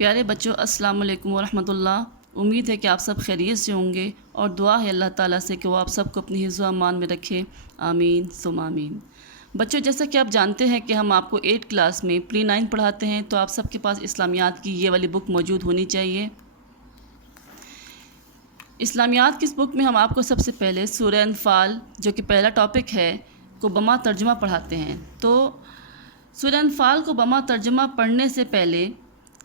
پیارے بچوں، السلام علیکم ورحمۃ اللہ۔ امید ہے کہ آپ سب خیریت سے ہوں گے اور دعا ہے اللہ تعالیٰ سے کہ وہ آپ سب کو اپنی حفظ و امان میں رکھے، آمین ثم آمین۔ بچوں، جیسا کہ آپ جانتے ہیں کہ ہم آپ کو 8 کلاس میں پری 9 پڑھاتے ہیں، تو آپ سب کے پاس اسلامیات کی یہ والی بک موجود ہونی چاہیے۔ اسلامیات کی اس بک میں ہم آپ کو سب سے پہلے سورہ انفال، جو کہ پہلا ٹاپک ہے، کو بما ترجمہ پڑھاتے ہیں۔ تو سورہ انفال کو بما ترجمہ پڑھنے سے پہلے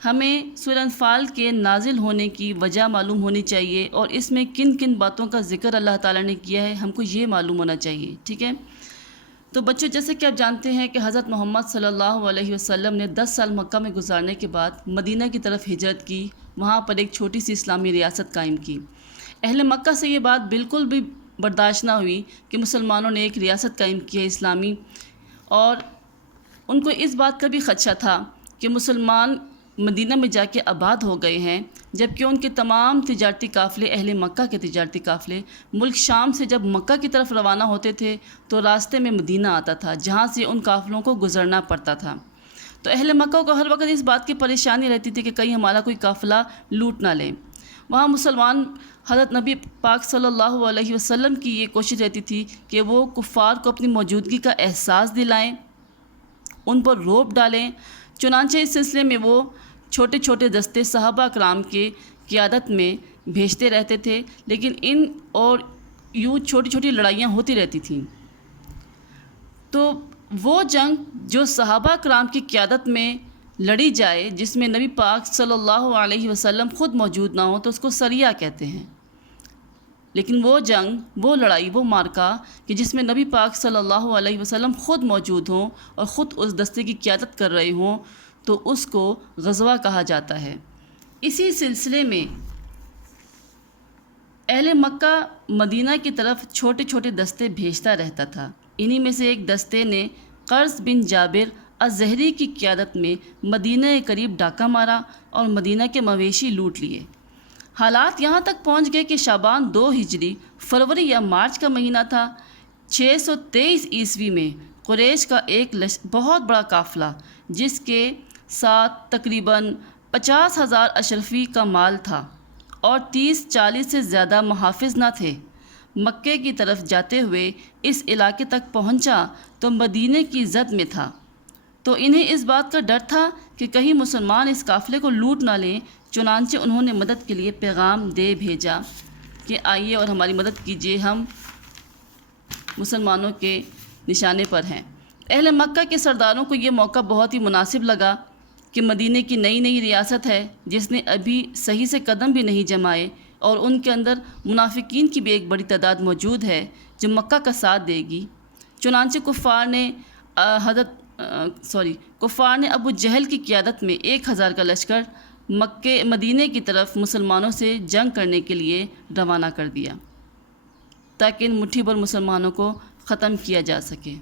ہمیں سورہ انفال کے نازل ہونے کی وجہ معلوم ہونی چاہیے، اور اس میں کن کن باتوں کا ذکر اللہ تعالیٰ نے کیا ہے ہم کو یہ معلوم ہونا چاہیے، ٹھیک ہے؟ تو بچوں، جیسے کہ آپ جانتے ہیں کہ حضرت محمد صلی اللہ علیہ وسلم نے 10 سال مکہ میں گزارنے کے بعد مدینہ کی طرف ہجرت کی، وہاں پر ایک چھوٹی سی اسلامی ریاست قائم کی۔ اہل مکہ سے یہ بات بالکل بھی برداشت نہ ہوئی کہ مسلمانوں نے ایک ریاست قائم کی ہے اسلامی، اور ان کو اس بات کا بھی خدشہ تھا کہ مسلمان مدینہ میں جا کے آباد ہو گئے ہیں، جبکہ ان کے تمام تجارتی قافلے، اہل مکہ کے تجارتی قافلے ملک شام سے جب مکہ کی طرف روانہ ہوتے تھے تو راستے میں مدینہ آتا تھا، جہاں سے ان قافلوں کو گزرنا پڑتا تھا۔ تو اہل مکہ کو ہر وقت اس بات کی پریشانی رہتی تھی کہ کہیں ہمارا کوئی قافلہ لوٹ نہ لے۔ وہاں مسلمان حضرت نبی پاک صلی اللہ علیہ وسلم کی یہ کوشش رہتی تھی کہ وہ کفار کو اپنی موجودگی کا احساس دلائیں، ان پر رعب ڈالیں۔ چنانچہ اس سلسلے میں وہ چھوٹے چھوٹے دستے صحابہ کرام کے قیادت میں بھیجتے رہتے تھے، لیکن ان اور یوں چھوٹی چھوٹی لڑائیاں ہوتی رہتی تھیں۔ تو وہ جنگ جو صحابہ کرام کی قیادت میں لڑی جائے، جس میں نبی پاک صلی اللہ علیہ وسلم خود موجود نہ ہو، تو اس کو سریہ کہتے ہیں۔ لیکن وہ جنگ، وہ لڑائی، وہ معرکہ کہ جس میں نبی پاک صلی اللہ علیہ وسلم خود موجود ہوں اور خود اس دستے کی قیادت کر رہے ہوں، تو اس کو غزوہ کہا جاتا ہے۔ اسی سلسلے میں اہل مکہ مدینہ کی طرف چھوٹے چھوٹے دستے بھیجتا رہتا تھا۔ انہی میں سے ایک دستے نے قرظ بن جابر الزہری کی قیادت میں مدینہ قریب ڈاکہ مارا اور مدینہ کے مویشی لوٹ لیے۔ حالات یہاں تک پہنچ گئے کہ شعبان 2 ہجری فروری یا مارچ کا مہینہ تھا۔ 623 عیسوی میں قریش کا ایک بہت بڑا قافلہ، جس کے ساتھ تقریباً 50,000 اشرفی کا مال تھا اور 30-40 سے زیادہ محافظ نہ تھے، مکے کی طرف جاتے ہوئے اس علاقے تک پہنچا تو مدینے کی زد میں تھا۔ تو انہیں اس بات کا ڈر تھا کہ کہیں مسلمان اس قافلے کو لوٹ نہ لیں، چنانچہ انہوں نے مدد کے لیے پیغام دے بھیجا کہ آئیے اور ہماری مدد کیجیے، ہم مسلمانوں کے نشانے پر ہیں۔ اہل مکہ کے سرداروں کو یہ موقع بہت ہی مناسب لگا کہ مدینے کی نئی نئی ریاست ہے، جس نے ابھی صحیح سے قدم بھی نہیں جمائے، اور ان کے اندر منافقین کی بھی ایک بڑی تعداد موجود ہے جو مکہ کا ساتھ دے گی۔ چنانچہ کفار نے ابو جہل کی قیادت میں 1000 کا لشکر مدینے کی طرف مسلمانوں سے جنگ کرنے کے لیے روانہ کر دیا، تاکہ ان مٹھی بھر مسلمانوں کو ختم کیا جا سکے۔